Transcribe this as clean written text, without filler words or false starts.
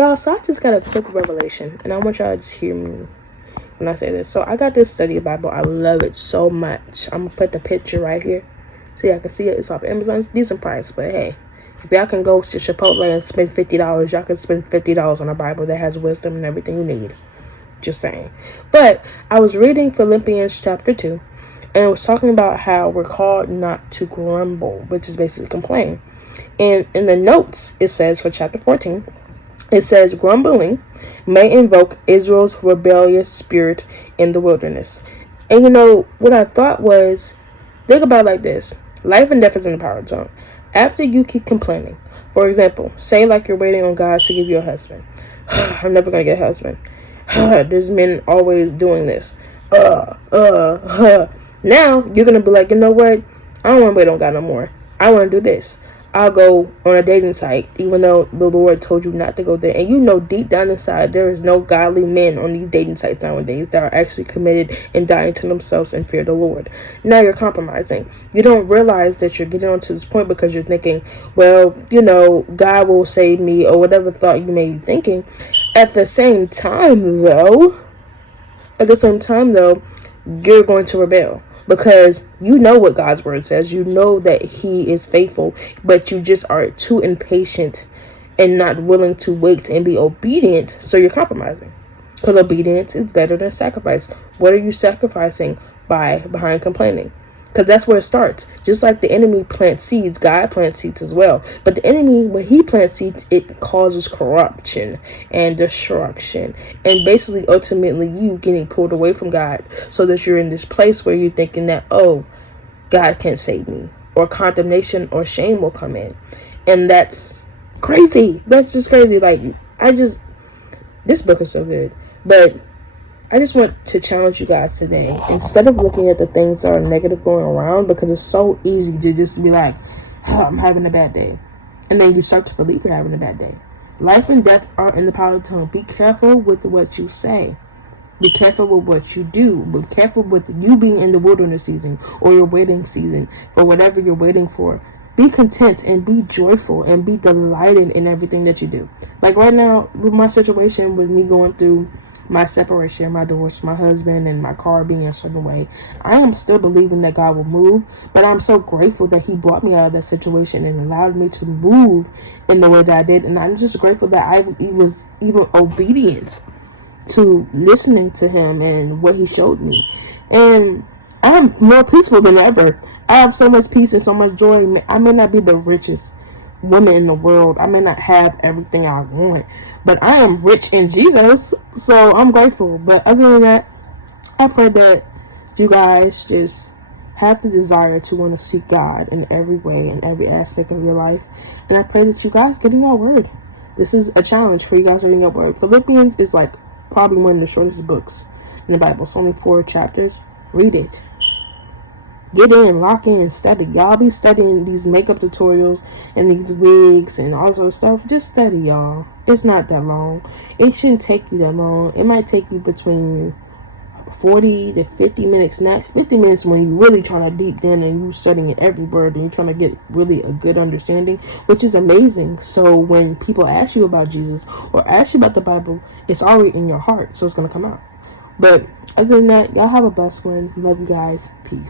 Y'all, so I just got a quick revelation, and I want y'all to just hear me when I say this. So I got this study Bible. I love it so much. I'm gonna put the picture right here so y'all can see it. It's off Amazon. It's a decent price, but hey, if y'all can go to Chipotle and spend $50, y'all can spend $50 on a Bible that has wisdom and everything you need. Just saying. But I was reading Philippians chapter 2, and it was talking about how we're called not to grumble, which is basically complain. And in the notes, it says for chapter 14, it says, grumbling may invoke Israel's rebellious spirit in the wilderness. And you know, what I thought was, think about it like this. Life and death is in the power of the tongue. After you keep complaining, for example, say like you're waiting on God to give you a husband. I'm never going to get a husband. There's men always doing this. Now, you're going to be like, you know what? I don't want to wait on God no more. I want to do this. I'll go on a dating site, even though the Lord told you not to go there. And you know deep down inside, there is no godly men on these dating sites nowadays that are actually committed and dying to themselves and fear the Lord. Now you're compromising. You don't realize that you're getting onto this point because you're thinking, well, you know, God will save me, or whatever thought you may be thinking. At the same time, though, you're going to rebel. Because you know what God's word says. You know that he is faithful. But you just are too impatient and not willing to wait and be obedient. So you're compromising. Because obedience is better than sacrifice. What are you sacrificing behind complaining? Because that's where it starts. Just like the enemy plants seeds, God plants seeds as well. But the enemy, when he plants seeds, it causes corruption and destruction. And basically, ultimately, you getting pulled away from God. So that you're in this place where you're thinking that, oh, God can't save me. Or condemnation or shame will come in. And that's crazy. That's just crazy. Like, this book is so good. But I just want to challenge you guys today. Instead of looking at the things that are negative going around, because it's so easy to just be like, oh, I'm having a bad day. And then you start to believe you're having a bad day. Life and death are in the power of the tongue. Be careful with what you say. Be careful with what you do. Be careful with you being in the wilderness season or your waiting season for whatever you're waiting for. Be content and be joyful and be delighted in everything that you do. Like right now, with my situation, with me going through my separation, my divorce, my husband, and my car being a certain way, I am still believing that God will move, but I'm so grateful that he brought me out of that situation and allowed me to move in the way that I did. And I'm just grateful that I was even obedient to listening to him and what he showed me. And I am more peaceful than ever. I have so much peace and so much joy. I may not be the richest woman in the world. I may not have everything I want, but I am rich in Jesus, so I'm grateful. But other than that, I pray that you guys just have the desire to want to seek God in every way, in every aspect of your life. And I pray that you guys get in your word. This is a challenge for you guys reading your word. Philippians is like probably one of the shortest books in the Bible. It's only 4 chapters. Read it. Get in, lock in, study. Y'all be studying these makeup tutorials and these wigs and all sort of stuff. Just study, y'all. It's not that long. It shouldn't take you that long. It might take you between 40 to 50 minutes max. 50 minutes when you're really trying to deep down and you're studying every word and you're trying to get really a good understanding, which is amazing. So when people ask you about Jesus or ask you about the Bible, it's already in your heart, so it's going to come out. But other than that, y'all have a blessed one. Love you guys. Peace.